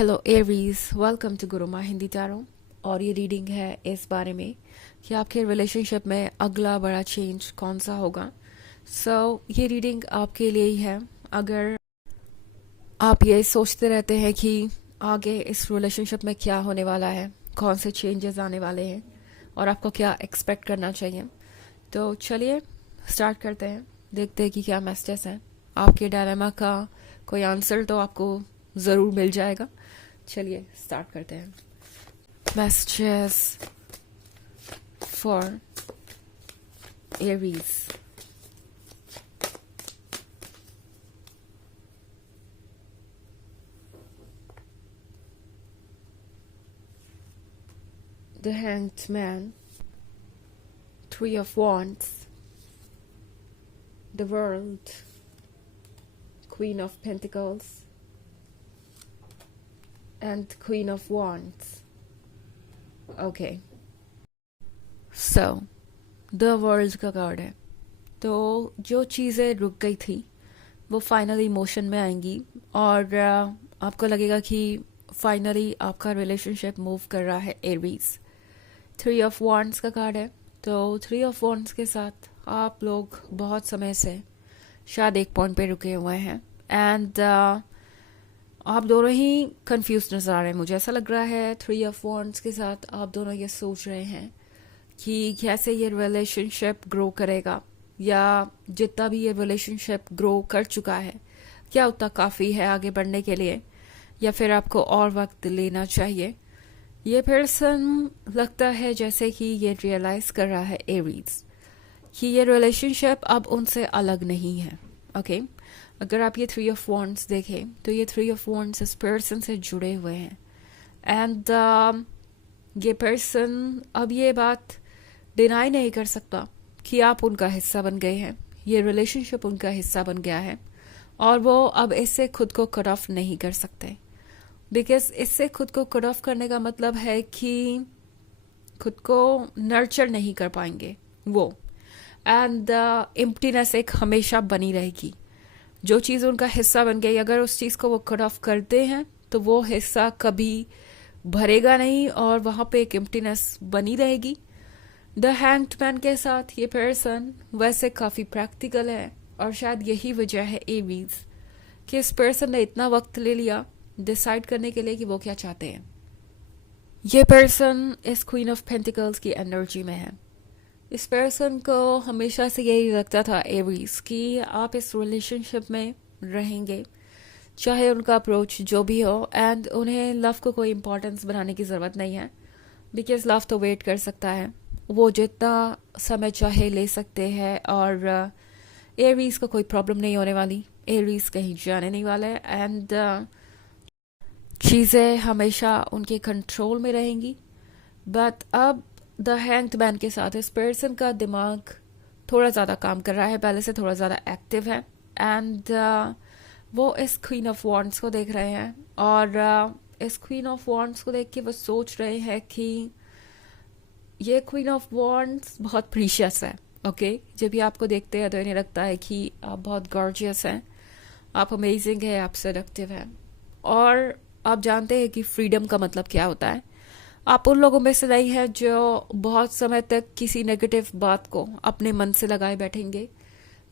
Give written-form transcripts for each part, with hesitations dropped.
Hello Aries, welcome to Guruma Hindi tarot. और ये reading है इस बारे में कि आपके रिलेशनशिप में अगला बड़ा चेंज कौन सा होगा। ये रीडिंग आपके लिए ही है। अगर आप ये सोचते रहते हैं कि आगे इस रिलेशनशिप में क्या होने वाला है, कौन से चेंजेस आने वाले हैं और आपको क्या एक्सपेक्ट करना चाहिए, तो चलिए स्टार्ट करते हैं। देखते हैं कि क्या मैसेजेस हैं। आपके डायलेमा का कोई आंसर तो आपको ज़रूर मिल जाएगा। चलिए स्टार्ट करते हैं। Messages for Aries. The hanged man, three of wands, the world, queen of pentacles and Queen of Wands. Okay. So, The World का कार्ड है। तो जो चीज़ें रुक गई थी वो फाइनली मोशन में आएंगी और आपको लगेगा कि फाइनली आपका रिलेशनशिप मूव कर रहा है। एरीज, थ्री ऑफ वॉन्ड्स का कार्ड है। तो थ्री ऑफ वॉन्ड्स के साथ आप लोग बहुत समय से शायद एक पॉइंट पे रुके हुए हैं एंड आप दोनों ही कंफ्यूज नजर आ रहे हैं। मुझे ऐसा लग रहा है थ्री ऑफ वॉन्ड्स के साथ आप दोनों ये सोच रहे हैं कि कैसे ये रिलेशनशिप ग्रो करेगा, या जितना भी ये रिलेशनशिप ग्रो कर चुका है क्या उतना काफ़ी है आगे बढ़ने के लिए, या फिर आपको और वक्त लेना चाहिए। ये पर्सन लगता है जैसे कि ये रियलाइज कर रहा है एरीज कि ये रिलेशनशिप अब उनसे अलग नहीं है। ओके, अगर आप ये थ्री ऑफ वॉन्ड्स देखें तो ये थ्री ऑफ वॉन्ड्स इस पर्सन से जुड़े हुए हैं एंड ये पर्सन अब ये बात डिनाई नहीं कर सकता कि आप उनका हिस्सा बन गए हैं, ये रिलेशनशिप उनका हिस्सा बन गया है और वो अब इससे खुद को कट ऑफ नहीं कर सकते। बिकॉज इससे खुद को कट ऑफ करने का मतलब है कि खुद को नर्चर नहीं कर पाएंगे वो, एंड एम्प्टीनेस एक हमेशा बनी रहेगी। जो चीज़ उनका हिस्सा बन गई, अगर उस चीज़ को वो कट ऑफ करते हैं तो वो हिस्सा कभी भरेगा नहीं और वहाँ पे एक एम्प्टीनेस बनी रहेगी। द हैंग्ड मैन के साथ ये पर्सन वैसे काफ़ी प्रैक्टिकल है और शायद यही वजह है एरीज कि इस पर्सन ने इतना वक्त ले लिया डिसाइड करने के लिए कि वो क्या चाहते हैं। ये पर्सन इस क्वीन ऑफ पेंटिकल्स की एनर्जी में है। इस पर्सन को हमेशा से यही लगता था एरीज कि आप इस रिलेशनशिप में रहेंगे चाहे उनका अप्रोच जो भी हो, एंड उन्हें लव को कोई इम्पोर्टेंस बनाने की ज़रूरत नहीं है बिकॉज लव तो वेट कर सकता है, वो जितना समय चाहे ले सकते हैं और एरीज को कोई प्रॉब्लम नहीं होने वाली। एरीज कहीं जाने नहीं वाला है एंड चीज़ें हमेशा उनके कंट्रोल में रहेंगी। बट अब द हैंग्ड मैन के साथ इस पर्सन का दिमाग थोड़ा ज़्यादा काम कर रहा है, पहले से थोड़ा ज़्यादा एक्टिव है एंड वो इस क्वीन ऑफ वॉन्ड्स को देख रहे हैं और इस क्वीन ऑफ वॉन्ड्स को देख के वो सोच रहे हैं कि ये क्वीन ऑफ वॉन्ड्स बहुत प्रीशियस है। ओके, जब भी आपको देखते हैं तो इन्हें लगता है कि आप बहुत गॉर्जियस हैं, आप अमेजिंग है, आप सेडक्टिव हैं और आप जानते हैं कि फ्रीडम का मतलब क्या होता है। आप उन लोगों में से नहीं है जो बहुत समय तक किसी नेगेटिव बात को अपने मन से लगाए बैठेंगे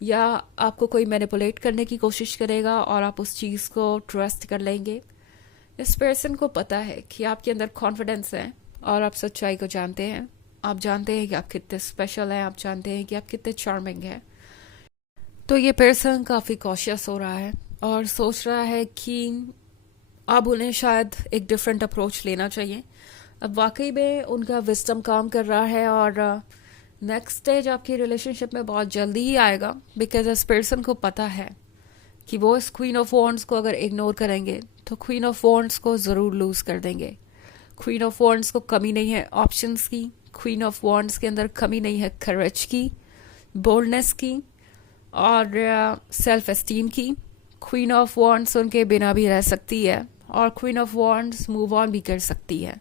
या आपको कोई मैनिपुलेट करने की कोशिश करेगा और आप उस चीज़ को ट्रस्ट कर लेंगे। इस पर्सन को पता है कि आपके अंदर कॉन्फिडेंस है और आप सच्चाई को जानते हैं। आप जानते हैं कि आप कितने स्पेशल हैं, आप जानते हैं कि आप कितने चार्मिंग हैं। तो ये पर्सन काफ़ी कॉशियस हो रहा है और सोच रहा है कि अब उन्हें शायद एक डिफरेंट अप्रोच लेना चाहिए। अब वाकई में उनका विजडम काम कर रहा है और नेक्स्ट स्टेज आपकी रिलेशनशिप में बहुत जल्दी ही आएगा बिकॉज इस पर्सन को पता है कि वो इस क्वीन ऑफ वॉन्ड्स को अगर इग्नोर करेंगे तो क्वीन ऑफ वॉन्ड्स को ज़रूर लूज कर देंगे। क्वीन ऑफ वॉन्ड्स को कमी नहीं है ऑप्शंस की, क्वीन ऑफ वॉन्ड्स के अंदर कमी नहीं है करेज की, बोल्डनेस की और सेल्फ एस्टीम की। क्वीन ऑफ वॉन्ड्स उनके बिना भी रह सकती है और queen of wands move on भी कर सकती है।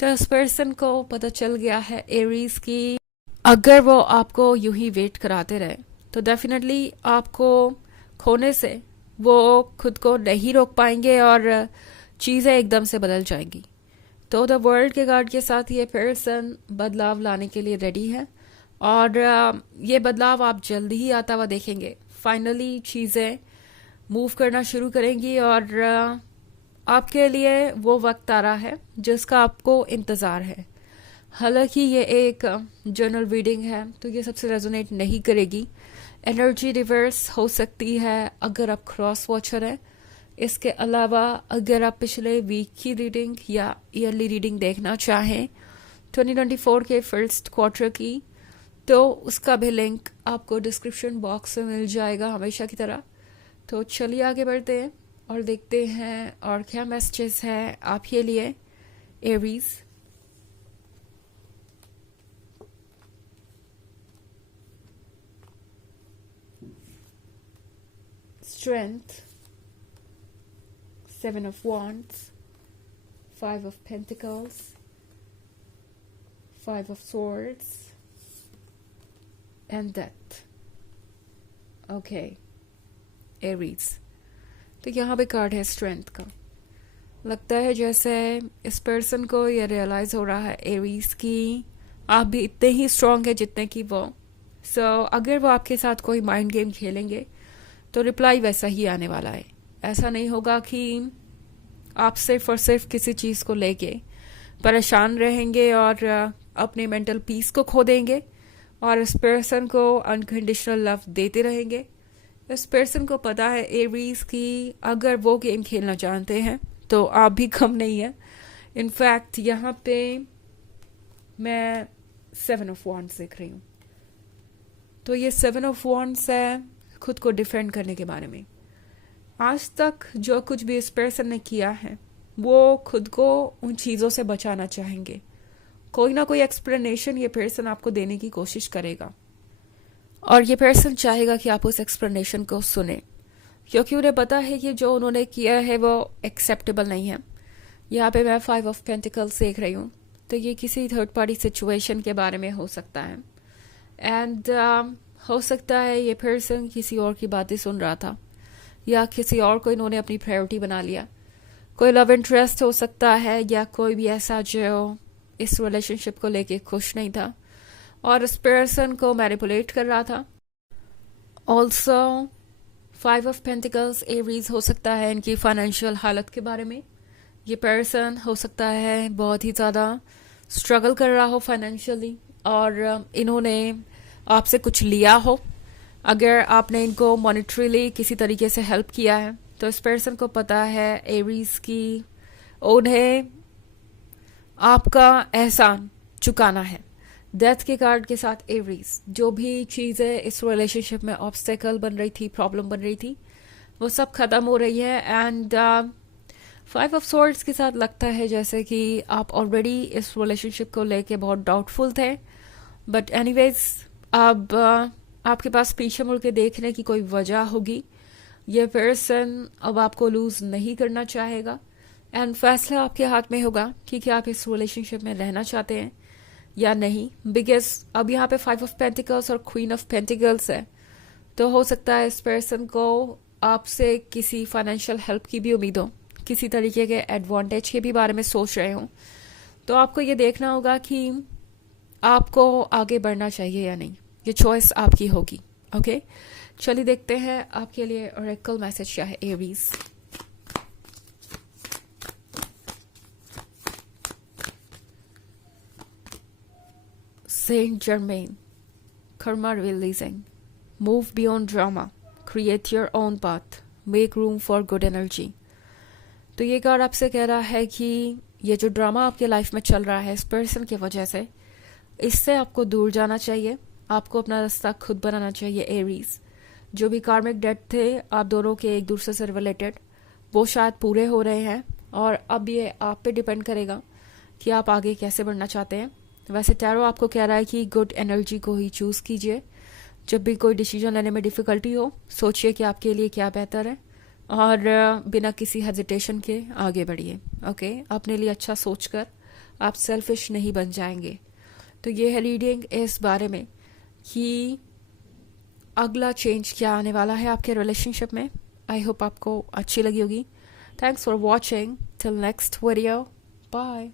तो इस पर्सन को पता चल गया है एरीज की अगर वो आपको यूं ही वेट कराते रहे तो डेफिनेटली आपको खोने से वो खुद को नहीं रोक पाएंगे और चीज़ें एकदम से बदल जाएंगी। तो द वर्ल्ड के कार्ड के साथ ये पर्सन बदलाव लाने के लिए रेडी है, और ये बदलाव आप जल्दी ही आता हुआ देखेंगे। फाइनली चीज़ें मूव करना शुरू करेंगी, और आपके लिए वो वक्त आ रहा है जिसका आपको इंतज़ार है। हालांकि ये एक जनरल रीडिंग है, तो ये सबसे रेजोनेट नहीं करेगी। एनर्जी रिवर्स हो सकती है अगर आप क्रॉस वॉचर हैं। इसके अलावा अगर आप पिछले वीक की रीडिंग या ईयरली रीडिंग देखना चाहें 2024 के फर्स्ट क्वार्टर की, तो उसका भी लिंक आपको डिस्क्रिप्शन बॉक्स में मिल जाएगा हमेशा की तरह। तो चलिए आगे बढ़ते हैं और देखते हैं और क्या मैसेजेस हैं आपके लिए Aries. Strength, Seven of Wands, Five of Pentacles, Five of Swords, and Death. Okay, Aries. तो यहाँ पे कार्ड है स्ट्रेंथ का। लगता है जैसे इस पर्सन को ये रियलाइज हो रहा है एरीज की आप भी इतने ही स्ट्रांग है जितने की वो। अगर वो आपके साथ कोई माइंड गेम खेलेंगे तो रिप्लाई वैसा ही आने वाला है। ऐसा नहीं होगा कि आप सिर्फ और सिर्फ किसी चीज़ को लेके परेशान रहेंगे और अपने मेंटल पीस को खो देंगे और इस पर्सन को अनकंडीशनल लव देते रहेंगे। इस पर्सन को पता है एरीज की अगर वो गेम खेलना जानते हैं तो आप भी कम नहीं है। इनफैक्ट यहाँ पे मैं 7 ऑफ वॉन्ड्स देख रही हूँ, तो ये 7 ऑफ वॉन्ड्स है खुद को डिफेंड करने के बारे में। आज तक जो कुछ भी इस पर्सन ने किया है वो खुद को उन चीज़ों से बचाना चाहेंगे। कोई ना कोई एक्सप्लेनेशन ये पर्सन आपको देने की कोशिश करेगा और ये पर्सन चाहेगा कि आप उस एक्सप्लेनेशन को सुने, क्योंकि उन्हें पता है कि जो उन्होंने किया है वो एक्सेप्टेबल नहीं है। यहाँ पे मैं 5 ऑफ पेंटिकल्स देख रही हूँ, तो ये किसी थर्ड पार्टी सिचुएशन के बारे में हो सकता है। एंड हो सकता है ये पर्सन किसी और की बातें सुन रहा था या किसी और को इन्होंने अपनी प्रायोरिटी बना लिया। कोई लव इंटरेस्ट हो सकता है या कोई भी ऐसा जो इस रिलेशनशिप को लेके खुश नहीं था और इस पर्सन को मैनिपुलेट कर रहा था। ऑल्सो 5 ऑफ पेंटिकल्स एरीज हो सकता है इनकी फाइनेंशियल हालत के बारे में। ये पर्सन हो सकता है बहुत ही ज़्यादा स्ट्रगल कर रहा हो फाइनेंशियली और इन्होंने आपसे कुछ लिया हो। अगर आपने इनको मॉनेटरीली किसी तरीके से हेल्प किया है तो इस पर्सन को पता है एरीज की उन्हें आपका एहसान चुकाना है। डेथ के कार्ड के साथ एरीज जो भी चीज़ें इस रिलेशनशिप में ऑब्स्टेकल बन रही थी, प्रॉब्लम बन रही थी, वो सब खत्म हो रही है। एंड 5 ऑफ सोर्ड्स के साथ लगता है जैसे कि आप ऑलरेडी इस रिलेशनशिप को लेके बहुत डाउटफुल थे, बट एनीवेज अब आपके पास पीछे मुड़ के देखने की कोई वजह होगी। ये पर्सन अब आपको लूज नहीं करना चाहेगा एंड फैसला आपके हाथ में होगा कि क्या आप इस रिलेशनशिप में रहना चाहते हैं या नहीं। बिकॉज अब यहाँ पे 5 ऑफ पेंटिकल्स और क्वीन ऑफ पेंटिकल्स है, तो हो सकता है इस पर्सन को आपसे किसी फाइनेंशियल हेल्प की भी उम्मीद हो, किसी तरीके के एडवांटेज के भी बारे में सोच रहे हो। तो आपको ये देखना होगा कि आपको आगे बढ़ना चाहिए या नहीं। ये चॉइस आपकी होगी। ओके, चलिए देखते हैं आपके लिए ऑरेकल मैसेज क्या है Aries. Saint Germain, karma releasing, move beyond drama, create your own path, make room for good energy. तो ये कार्ड आपसे कह रहा है कि ये जो ड्रामा आपके लाइफ में चल रहा है इस पर्सन की वजह से, इससे आपको दूर जाना चाहिए। आपको अपना रास्ता खुद बनाना चाहिए एरीज। जो भी कार्मिक डेट थे आप दोनों के एक दूसरे से रिलेटेड, वो शायद पूरे हो रहे हैं और अब ये आप पे डिपेंड करेगा कि आप आगे कैसे बढ़ना चाहते हैं। वैसे टैरो आपको कह रहा है कि गुड एनर्जी को ही चूज़ कीजिए। जब भी कोई डिसीजन लेने में डिफ़िकल्टी हो, सोचिए कि आपके लिए क्या बेहतर है और बिना किसी हेजिटेशन के आगे बढ़िए। ओके, अपने लिए अच्छा सोचकर आप सेल्फिश नहीं बन जाएंगे। तो ये है रीडिंग इस बारे में कि अगला चेंज क्या आने वाला है आपके रिलेशनशिप में। आई होप आपको अच्छी लगी होगी। Thanks for watching. Till next video, bye.